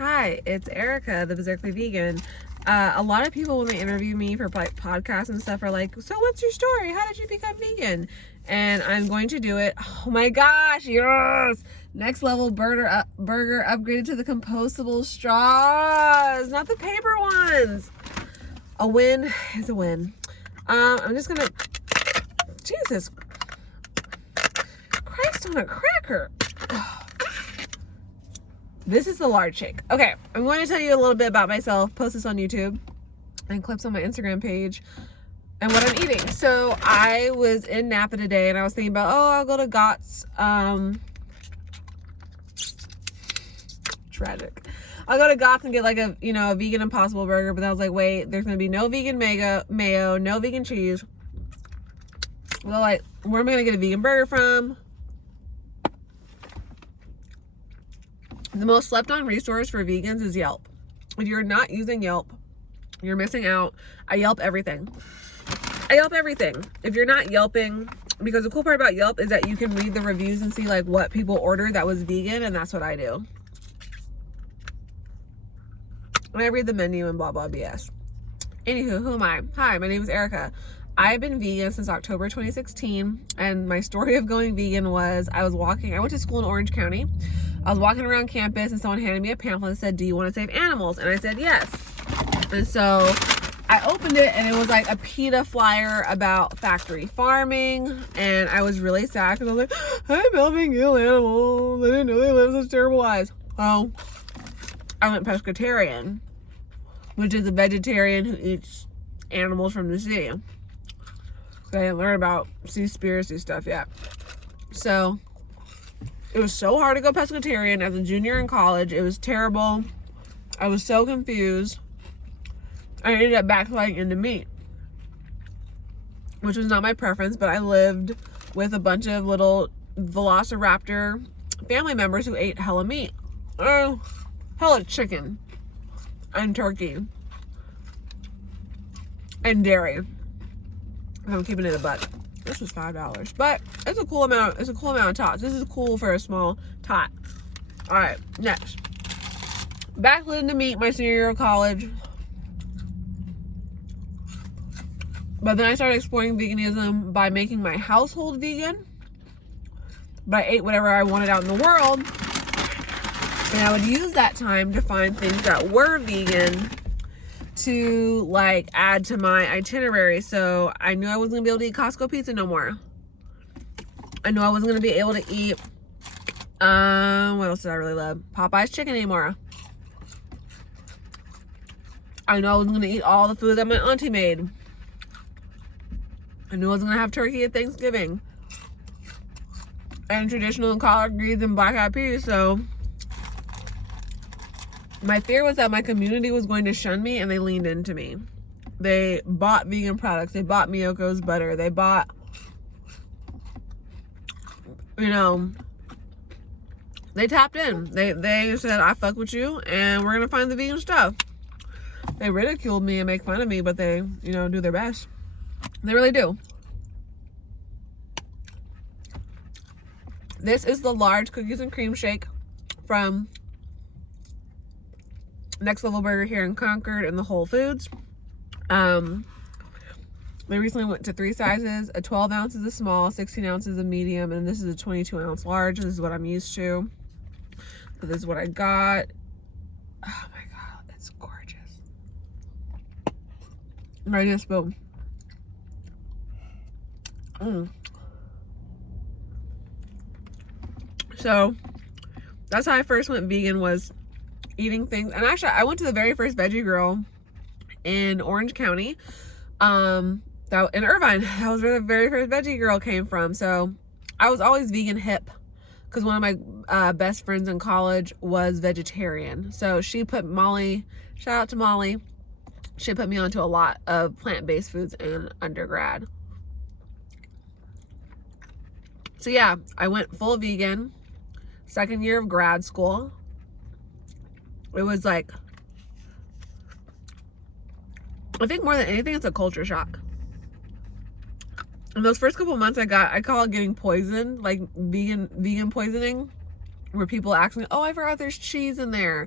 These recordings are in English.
Hi, it's Erica, the Berserkly Vegan. A lot of people when they interview me for podcasts and stuff are like, so what's your story? How did you become vegan? And I'm going to do it. Oh my gosh, yes! Next level burger upgraded to the compostable straws, not the paper ones. A win is a win. I'm just gonna, Jesus Christ on a cracker. This is the large shake. Okay, I'm going to tell you a little bit about myself, post this on YouTube, and clips on my Instagram page, and what I'm eating. So I was in Napa today, and I was thinking about, I'll go to Gott's, tragic. I'll go to Gott's and get like a vegan Impossible Burger, but I was like, wait, there's going to be no vegan mayo, no vegan cheese. Well, like, where am I going to get a vegan burger from? The most slept on resource for vegans is Yelp. If you're not using Yelp, you're missing out. I Yelp everything. If you're not Yelping, because the cool part about Yelp is that you can read the reviews and see like what people ordered that was vegan, and that's what I do. And I read the menu and blah, blah, BS. Anywho, who am I? Hi, my name is Erica. I've been vegan since October 2016, and my story of going vegan was I went to school in Orange County. I was walking around campus and someone handed me a pamphlet and said, do you want to save animals? And I said, yes. And so I opened it and it was like a PETA flyer about factory farming. And I was really sad because I was like, I'm helping kill animals. I didn't know they live such terrible lives. Well, I went pescatarian, which is a vegetarian who eats animals from the sea. So I didn't learn about seaspiracy stuff yet. So it was so hard to go pescatarian as a junior in college. It was terrible. I was so confused. I ended up backsliding into meat, which was not my preference, but I lived with a bunch of little velociraptor family members who ate hella meat. Hella chicken and turkey and dairy. I'm keeping it a buck. This was $5, but it's a cool amount. It's a cool amount of tots. This is cool for a small tot. All right, next. Backslid into meat my senior year of college, but then I started exploring veganism by making my household vegan. But I ate whatever I wanted out in the world, and I would use that time to find things that were vegan to like add to my itinerary. So I knew I wasn't gonna be able to eat Costco pizza no more. I knew I wasn't gonna be able to eat what else did I really love? Popeye's chicken anymore. I knew I wasn't gonna eat all the food that my auntie made. I knew I wasn't gonna have turkey at Thanksgiving and traditional collard greens and black eyed peas. So my fear was that my community was going to shun me, and they leaned into me. They bought vegan products. They bought Miyoko's butter. They bought, they tapped in. They said, I fuck with you, and we're going to find the vegan stuff. They ridiculed me and make fun of me, but they, do their best. They really do. This is the large cookies and cream shake from Next Level Burger here in Concord in the Whole Foods. They recently went to 3 sizes. A 12 ounce is a small, 16 ounces a medium, and this is a 22 ounce large. This is what I'm used to. So this is what I got. Oh my God, it's gorgeous. Ready to spoon. So that's how I first went vegan, was eating things. And actually I went to the very first Veggie Girl in Orange County, in Irvine. That was where the very first Veggie Girl came from. So I was always vegan hip because one of my best friends in college was vegetarian. So she put Molly, shout out to Molly, she put me onto a lot of plant-based foods in undergrad. So yeah, I went full vegan second year of grad school. It was like, I think more than anything, it's a culture shock. In those first couple months I call it getting poisoned, like vegan poisoning, where people ask me, oh, I forgot there's cheese in there.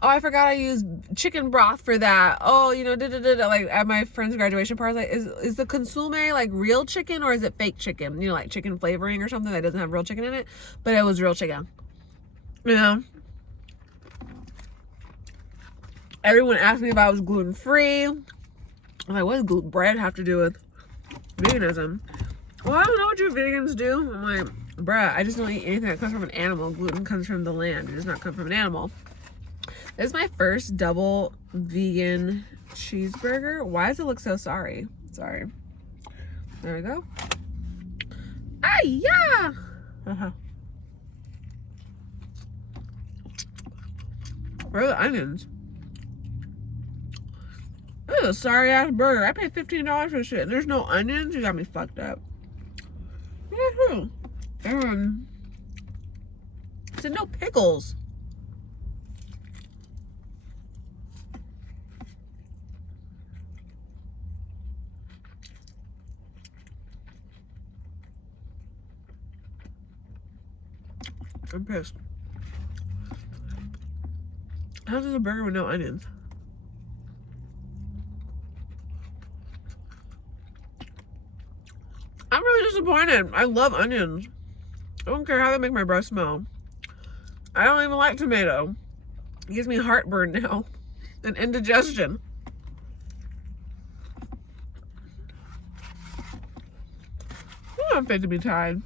oh, I forgot I used chicken broth for that. Oh, you know, like at my friend's graduation party, like, is the consomme like real chicken or is it fake chicken? You know, like chicken flavoring or something that doesn't have real chicken in it, but it was real chicken. You know, everyone asked me if I was gluten free. I'm like, what does gluten bread have to do with veganism? Well, I don't know what you vegans do. I'm like, bruh, I just don't eat anything that comes from an animal. Gluten comes from the land. It does not come from an animal. This is my first double vegan cheeseburger. Why does it look so sorry? Sorry. There we go. Ah, yeah. Where are the onions? This is a sorry ass burger. I paid $15 for this shit. And there's no onions. You got me fucked up. Said no pickles. I'm pissed. How's this a burger with no onions? I'm really disappointed. I love onions. I don't care how they make my breath smell. I don't even like tomato. It gives me heartburn now and indigestion. I'm fit to be tied.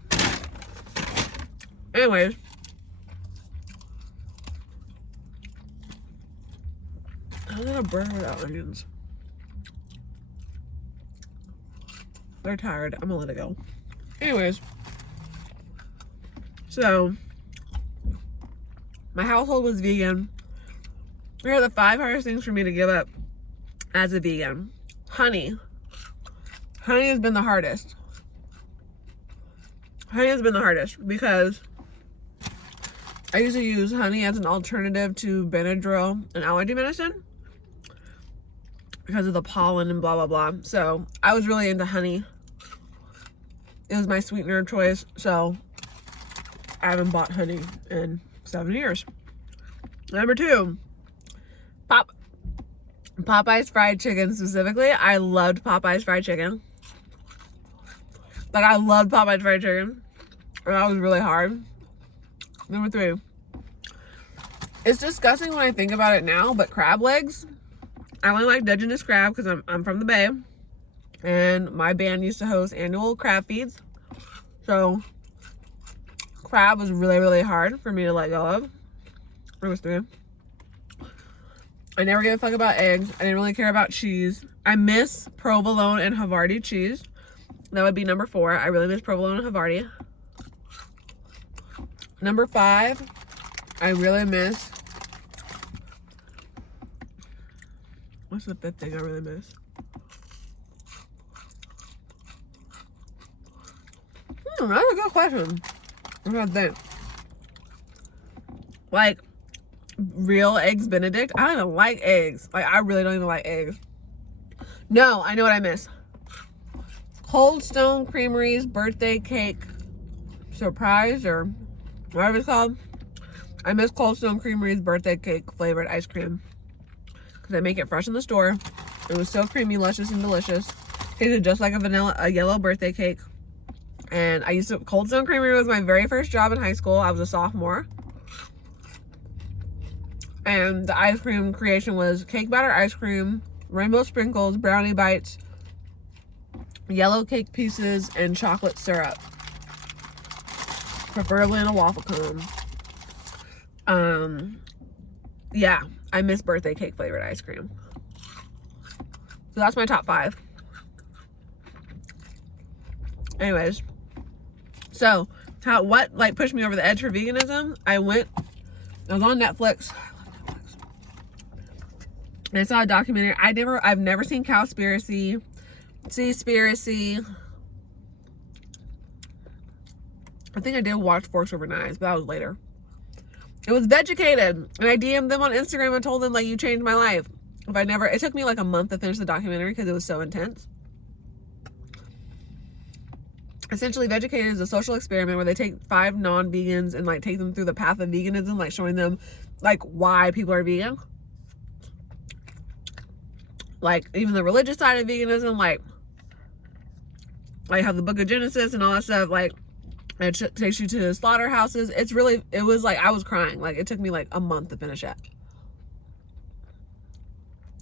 Anyways. How's that a burger without onions? They're tired. I'm gonna let it go. Anyways. So, my household was vegan. Here are the 5 hardest things for me to give up as a vegan. Honey. Honey has been the hardest. Honey has been the hardest because I used to use honey as an alternative to Benadryl and allergy medicine because of the pollen and blah, blah, blah. So I was really into honey. It was my sweetener of choice. So I haven't bought honey in 7 years. Number 2, Popeye's fried chicken specifically. I loved Popeye's fried chicken. Like, I loved Popeye's fried chicken. And that was really hard. Number 3. It's disgusting when I think about it now, but crab legs. I only like Dungeness crab because I'm from the Bay. And my band used to host annual crab feeds. So, crab was really, really hard for me to let go of. It was 3. I never gave a fuck about eggs. I didn't really care about cheese. I miss provolone and Havarti cheese. That would be number 4. I really miss provolone and Havarti. Number 5, I really miss. What's the 5th thing I really miss? That's a good question. I'm gonna think. Like, real eggs Benedict. I don't even like eggs. Like, I really don't even like eggs. No, I know what I miss. Cold Stone Creamery's birthday cake surprise, or whatever it's called. I miss Cold Stone Creamery's birthday cake flavored ice cream because they make it fresh in the store. It was so creamy, luscious, and delicious. Tasted just like a yellow birthday cake. And Cold Stone Creamery was my very first job in high school. I was a sophomore. And the ice cream creation was cake batter ice cream, rainbow sprinkles, brownie bites, yellow cake pieces, and chocolate syrup. Preferably in a waffle cone. Yeah, I miss birthday cake flavored ice cream. So that's my top 5. Anyways, so what like pushed me over the edge for veganism? I was on Netflix. And I saw a documentary. I've never seen Cowspiracy, Seaspiracy. I think I did watch Forks Over Knives, but that was later. It was Vegucated, and I DM'd them on Instagram and told them, like, you changed my life. It took me like a month to finish the documentary because it was so intense. Essentially, Vegucated is a social experiment where they take 5 non-vegans and like take them through the path of veganism, like showing them like why people are vegan. Like even the religious side of veganism, like have the Book of Genesis and all that stuff. Like it takes you to slaughterhouses. It was like I was crying. Like it took me like a month to finish it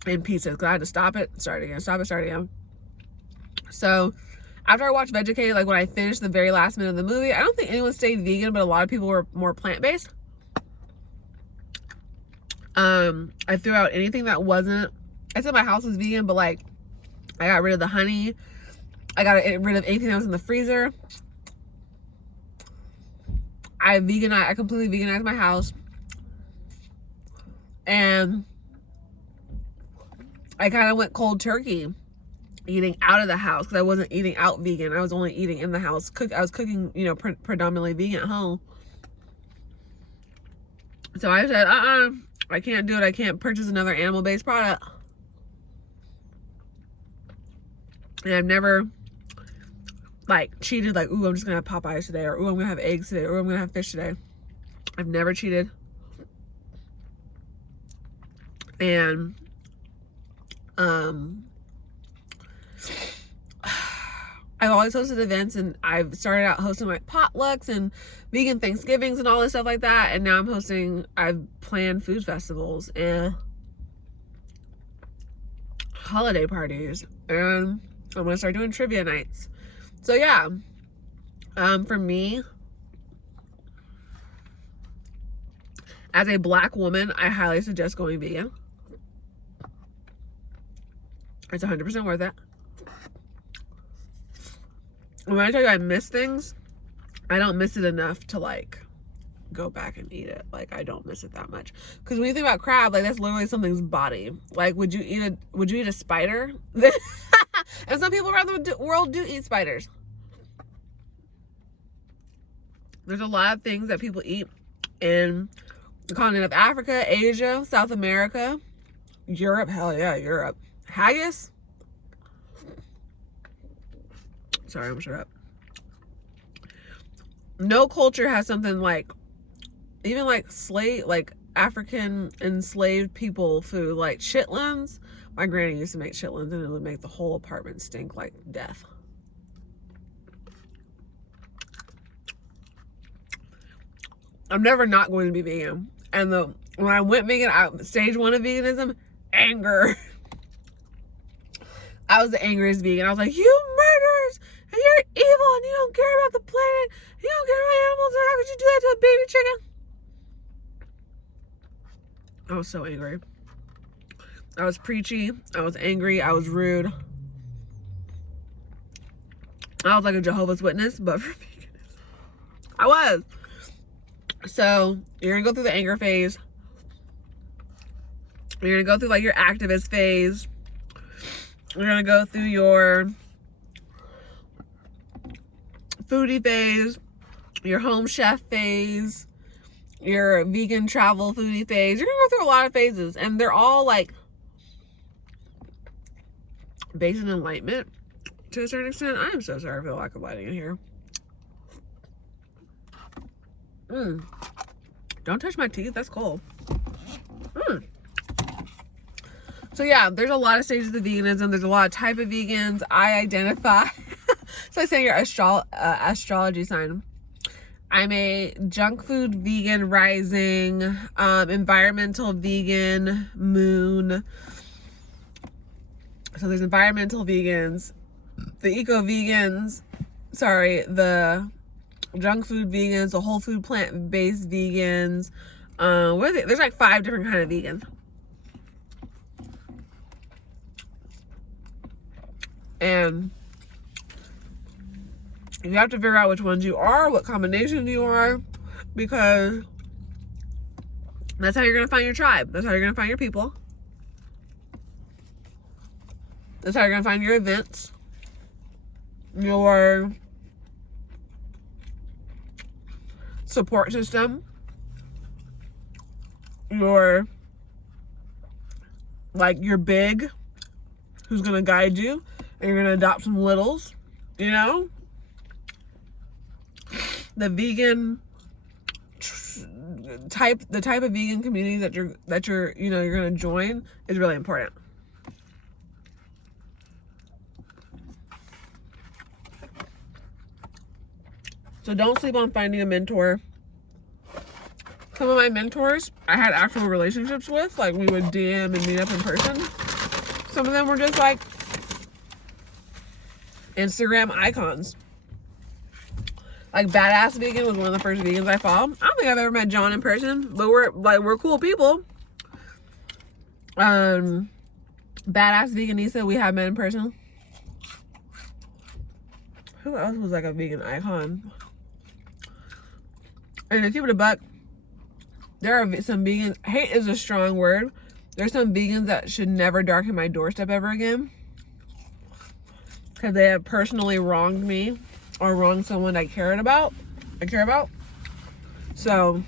in pieces because I had to stop it, start again, stop it, start again. So after I watched Vegetated, like when I finished the very last minute of the movie, I don't think anyone stayed vegan, but a lot of people were more plant-based. I threw out anything that wasn't, I said my house was vegan, but like I got rid of the honey. I got rid of anything that was in the freezer. I completely veganized my house. And I kind of went cold turkey eating out of the house because I wasn't eating out vegan. I was only eating in the house. I was cooking, you know, predominantly vegan at home. So I said, I can't do it. I can't purchase another animal-based product. And I've never like cheated, like, ooh, I'm just gonna have Popeyes today, or ooh, I'm gonna have eggs today, or ooh, I'm gonna have fish today. I've never cheated. And I've always hosted events, and I've started out hosting like potlucks and vegan Thanksgivings and all this stuff like that. And now I've planned food festivals and holiday parties, and I'm gonna start doing trivia nights. So yeah, for me, as a Black woman, I highly suggest going vegan. It's 100% worth it. When I tell you I miss things, I don't miss it enough to like go back and eat it. Like I don't miss it that much. Because when you think about crab, like that's literally something's body. Like would you eat a spider? And some people around the world do eat spiders. There's a lot of things that people eat in the continent of Africa, Asia, South America, Europe. Hell yeah, Europe. Haggis. Sorry, I'm shut up. No culture has something like, even like African enslaved people food, like chitlins. My granny used to make chitlins, and it would make the whole apartment stink like death. I'm never not going to be vegan. And when I went vegan, stage 1 of veganism, anger. I was the angriest vegan. I was like, you murderers, and you're evil, and you don't care about the planet, you don't care about animals, and how could you do that to a baby chicken? I was so angry. I was preachy. I was angry. I was rude. I was like a Jehovah's Witness, but for veganism. I was. So you're gonna go through the anger phase. You're gonna go through like your activist phase. You're gonna go through your foodie phase, your home chef phase, your vegan travel foodie phase. You're gonna go through a lot of phases, and they're all like based in enlightenment to a certain extent. I am so sorry for the lack of lighting in here. Don't touch my teeth, that's cold. So yeah, there's a lot of stages of veganism. There's a lot of type of vegans. I identify, so I say your astrology sign. I'm a junk food vegan rising, environmental vegan moon. So there's environmental vegans, the eco vegans, the junk food vegans, the whole food plant-based vegans. There's like 5 different kind of vegans. And you have to figure out which ones you are, what combination you are, because that's how you're going to find your tribe. That's how you're going to find your people. That's how you're going to find your events, your support system, your big, who's going to guide you, and you're going to adopt some littles, you know? The vegan the type of vegan community that you're going to join is really important. So don't sleep on finding a mentor. Some of my mentors I had actual relationships with, like we would DM and meet up in person. Some of them were just like Instagram icons. Like Badass Vegan was one of the first vegans I followed. I don't think I've ever met John in person, but we're cool people. Badass Veganisa, we have met in person. Who else was like a vegan icon? And to keep it a buck, there are some vegans, hate is a strong word. There's some vegans that should never darken my doorstep ever again, because they have personally wronged me or wronged someone I care about. So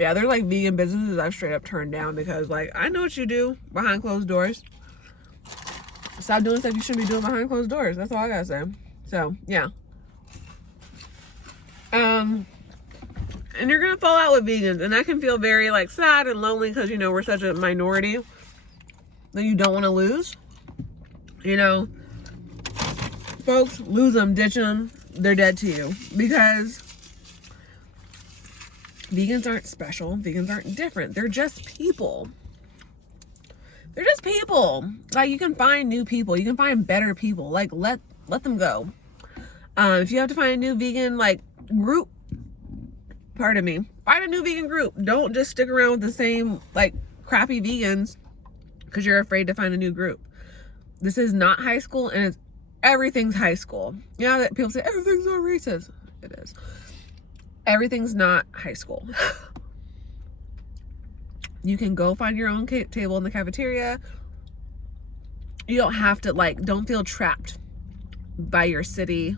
yeah, there's like vegan businesses I've straight up turned down because like, I know what you do behind closed doors. Stop doing stuff you shouldn't be doing behind closed doors. That's all I gotta say. So yeah. And you're gonna fall out with vegans, and that can feel very like sad and lonely because we're such a minority that you don't want to lose. Folks, lose them, ditch them, they're dead to you, because vegans aren't special, vegans aren't different, they're just people. They're just people. Like, you can find new people, you can find better people, like let them go. If you have to find a new vegan like group, find a new vegan group. Don't just stick around with the same like crappy vegans because you're afraid to find a new group. This is not high school, and everything's high school. That people say everything's not racist. It is. Everything's not high school. You can go find your own table in the cafeteria. You don't have to don't feel trapped by your city,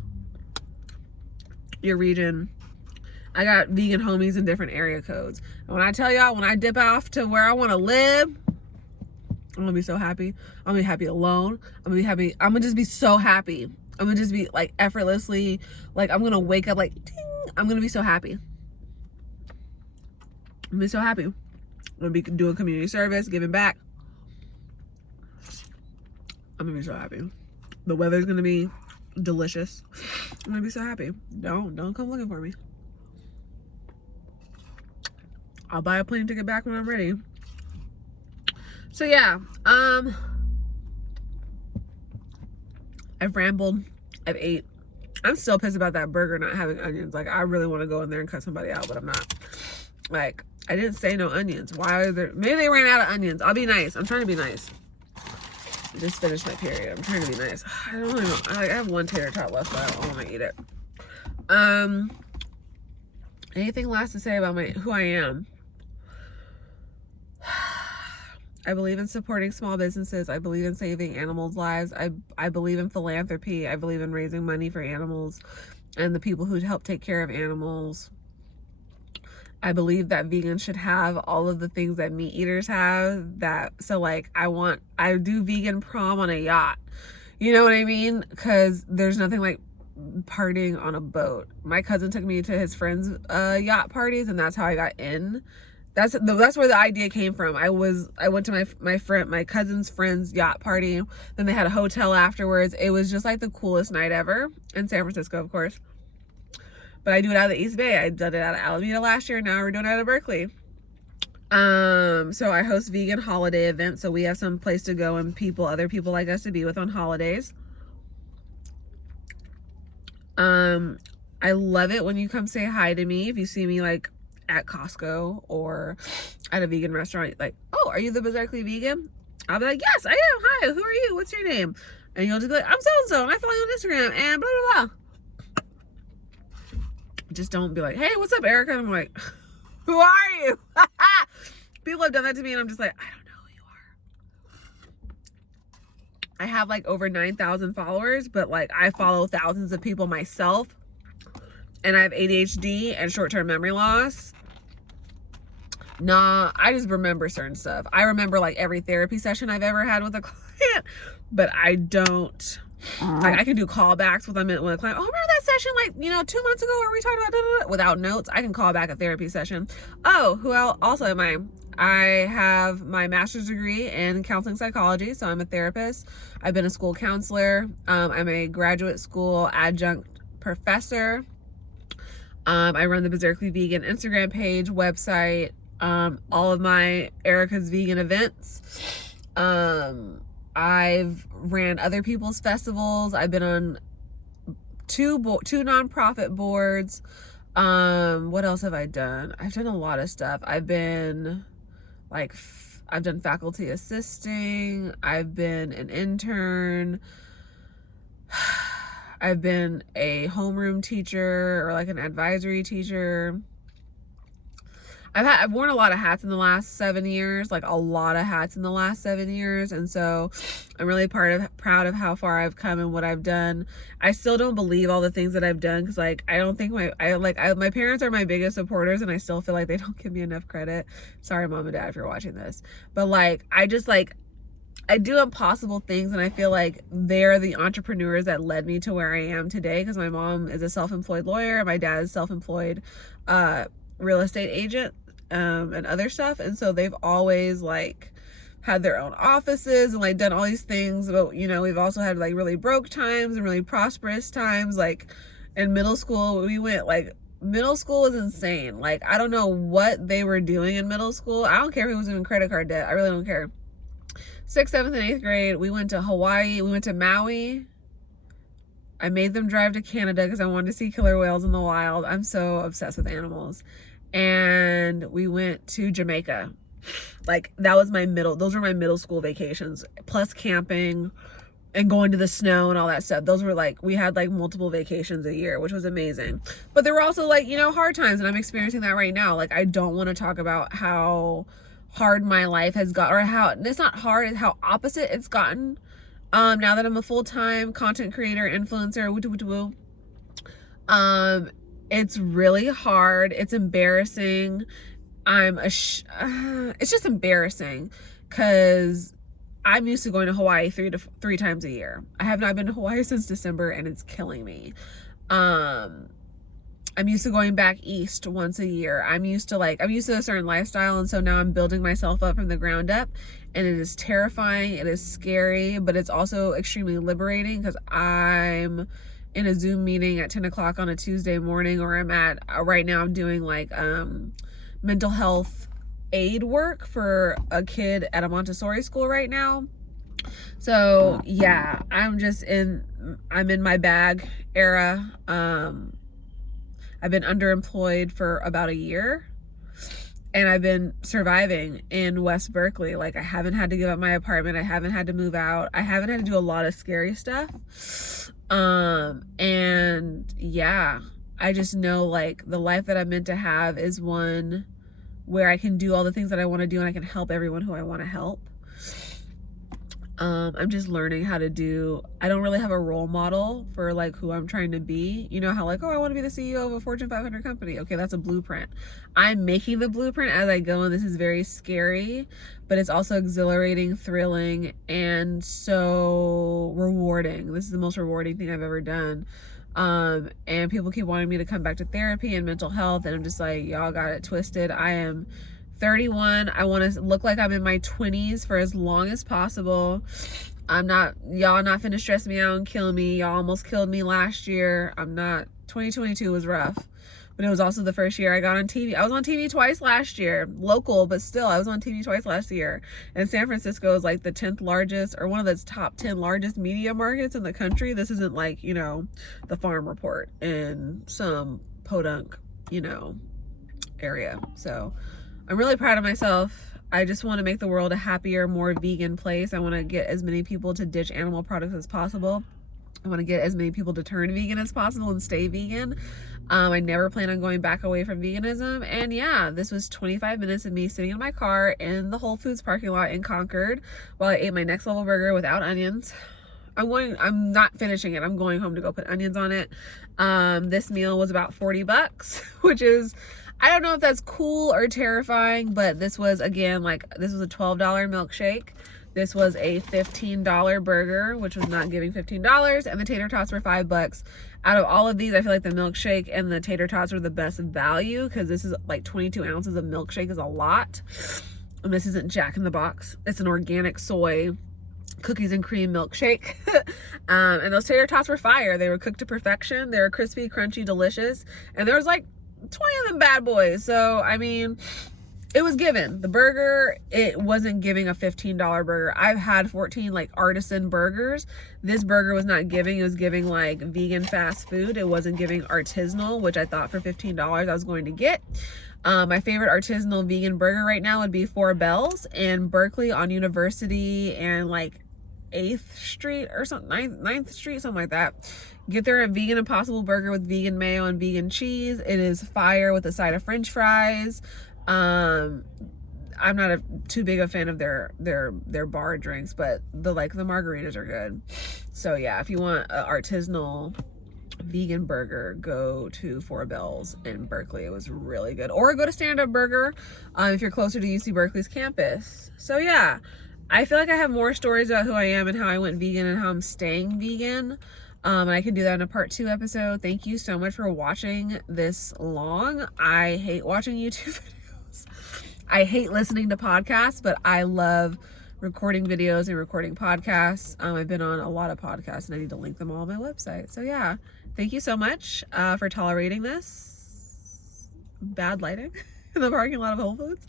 your region. I got vegan homies in different area codes. And when I tell y'all, when I dip off to where I want to live, I'm gonna be so happy. I'm gonna be happy alone. I'm gonna be happy. I'm gonna just be so happy. I'm gonna just be like effortlessly, like I'm gonna wake up like ding. I'm gonna be so happy. I'm gonna be so happy. I'm gonna be doing community service, giving back. I'm gonna be so happy. The weather's gonna be delicious. I'm gonna be so happy. Don't come looking for me. I'll buy a plane ticket back when I'm ready. So yeah, I've rambled, I've ate. I'm still pissed about that burger not having onions. Like, I really want to go in there and cut somebody out, but I'm not. Like, I didn't say no onions. Why are there? Maybe they ran out of onions. I'll be nice. I'm trying to be nice. I just finished my period. I'm trying to be nice. I don't even know. I have one tater tot left, but I don't want to eat it. Anything last to say about who I am? I believe in supporting small businesses. I believe in saving animals' lives. I believe in philanthropy. I believe in raising money for animals and the people who help take care of animals. I believe that vegans should have all of the things that meat eaters have. I do vegan prom on a yacht. You know what I mean? Because there's nothing like partying on a boat. My cousin took me to his friend's yacht parties, and that's how I got in. That's where the idea came from. I went to my cousin's friend's yacht party. Then they had a hotel afterwards. It was just like the coolest night ever in San Francisco, of course. But I do it out of the East Bay. I did it out of Alameda last year. Now we're doing it out of Berkeley. So I host vegan holiday events. So we have some place to go and other people like us to be with on holidays. I love it when you come say hi to me. If you see me like at Costco or at a vegan restaurant, like, oh, are you the Bizarrely Vegan? I'll be like, yes, I am. Hi, who are you? What's your name? And you'll just be like, I'm so-and-so, and I follow you on Instagram, and blah, blah, blah. Just don't be like, hey, what's up, Erica? And I'm like, who are you? People have done that to me, and I'm just like, I don't know who you are. I have like over 9,000 followers, but like I follow thousands of people myself, and I have ADHD and short-term memory loss. Nah, I just remember certain stuff. I remember like every therapy session I've ever had with a client, but I don't Like I can do callbacks with a client. Oh, remember that session like 2 months ago where we talked about without notes? I can call back a therapy session. Oh, who else? Also, I have my master's degree in counseling psychology, so I'm a therapist. I've been a school counselor. I'm a graduate school adjunct professor. I run the Berserkly Vegan Instagram page, website, all of my Erica's Vegan events. I've ran other people's festivals. I've been on two nonprofit boards. What else have I done? I've done a lot of stuff. I've done faculty assisting. I've been an intern. I've been a homeroom teacher or like an advisory teacher. I've worn a lot of hats in the last 7 years, like a lot of hats in the last 7 years. And so I'm really proud of how far I've come and what I've done. I still don't believe all the things that I've done. Cause like, I don't think my parents are my biggest supporters and I still feel like they don't give me enough credit. Sorry, mom and dad, if you're watching this, but like, I do impossible things and I feel like they're the entrepreneurs that led me to where I am today. Cause my mom is a self-employed lawyer and my dad is self-employed, real estate agent, and other stuff. And so they've always like had their own offices and like done all these things. But we've also had like really broke times and really prosperous times. Like in middle school, middle school was insane. Like, I don't know what they were doing in middle school. I don't care if it was even credit card debt. I really don't care. 6th, 7th, and 8th grade, we went to Hawaii. We went to Maui. I made them drive to Canada because I wanted to see killer whales in the wild. I'm so obsessed with animals. And we went to Jamaica. Like, those were my middle school vacations, plus camping and going to the snow and all that stuff. Those were like, we had like multiple vacations a year, which was amazing. But there were also like, hard times, and I'm experiencing that right now. Like, I don't want to talk about how hard my life has got, or how it's not hard, it's how opposite it's gotten. Now that I'm a full-time content creator, influencer, it's really hard. It's embarrassing. It's just embarrassing because I'm used to going to Hawaii three times a year. I have not been to Hawaii since December and it's killing me. I'm used to going back east once a year. I'm used to a certain lifestyle. And so now I'm building myself up from the ground up, and it is terrifying. It is scary, but it's also extremely liberating because I'm in a Zoom meeting at 10 o'clock on a Tuesday morning, or right now I'm doing like, mental health aid work for a kid at a Montessori school right now. So yeah, I'm in my bag era. I've been underemployed for about a year, and I've been surviving in West Berkeley. Like, I haven't had to give up my apartment. I haven't had to move out. I haven't had to do a lot of scary stuff. And yeah, I just know like the life that I'm meant to have is one where I can do all the things that I want to do and I can help everyone who I want to help. I'm just learning how to I don't really have a role model for like who I'm trying to be. You know how like, I want to be the CEO of a Fortune 500 company. Okay, that's a blueprint. I'm making the blueprint as I go, and this is very scary, but it's also exhilarating, thrilling, and so rewarding. This is the most rewarding thing I've ever done. And people keep wanting me to come back to therapy and mental health, and I'm just like, y'all got it twisted. I am 31. I want to look like I'm in my 20s for as long as possible. Y'all not finna stress me out and kill me. Y'all almost killed me last year. 2022 was rough, but it was also the first year I got on TV. I was on TV twice last year, local, but still I was on TV twice last year. And San Francisco is like the 10th largest, or one of the top 10 largest media markets in the country. This isn't like, the Farm Report in some podunk, area. So I'm really proud of myself. I just want to make the world a happier, more vegan place. I want to get as many people to ditch animal products as possible. I want to get as many people to turn vegan as possible and stay vegan. I never plan on going back away from veganism. And yeah, this was 25 minutes of me sitting in my car in the Whole Foods parking lot in Concord while I ate my next level burger without onions. I'm not finishing it. I'm going home to go put onions on it. This meal was about $40, which is, I don't know if that's cool or terrifying, but this was, again, this was a $12 milkshake. This was a $15 burger, which was not giving $15, and the tater tots were $5. Out of all of these, I feel like the milkshake and the tater tots were the best value, because this is like 22 ounces of milkshake is a lot. And this isn't Jack in the Box. It's an organic soy cookies and cream milkshake. And those tater tots were fire. They were cooked to perfection. They were crispy, crunchy, delicious. And there was like 20 of them bad boys. So, I mean, it was given. The burger, it wasn't giving a $15 burger. I've had 14 like artisan burgers. This burger was not giving. It was giving like vegan fast food. It wasn't giving artisanal, which I thought for $15 I was going to get. My favorite artisanal vegan burger right now would be 4 Bells in Berkeley on University and like 8th Street or something, 9th Street, something like that. Get their Vegan Impossible Burger with vegan mayo and vegan cheese. It is fire with a side of French fries. I'm not too big a fan of their bar drinks, but the margaritas are good. So yeah, if you want an artisanal vegan burger, go to 4 Bells in Berkeley. It was really good. Or go to Stand Up Burger if you're closer to UC Berkeley's campus. So yeah, I feel like I have more stories about who I am and how I went vegan and how I'm staying vegan. And I can do that in a part 2 episode. Thank you so much for watching this long. I hate watching YouTube videos. I hate listening to podcasts, but I love recording videos and recording podcasts. I've been on a lot of podcasts and I need to link them all on my website. So yeah, thank you so much for tolerating this bad lighting in the parking lot of Whole Foods.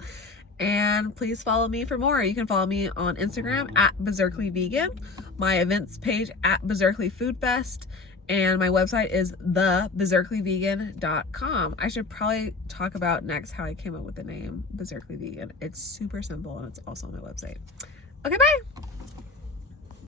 And please follow me for more. You can follow me on Instagram at Berserkly Vegan, my events page at Berserkly Food Fest, and my website is theberserklyvegan.com. I should probably talk about next how I came up with the name Berserkly Vegan. It's super simple and it's also on my website. Okay, bye.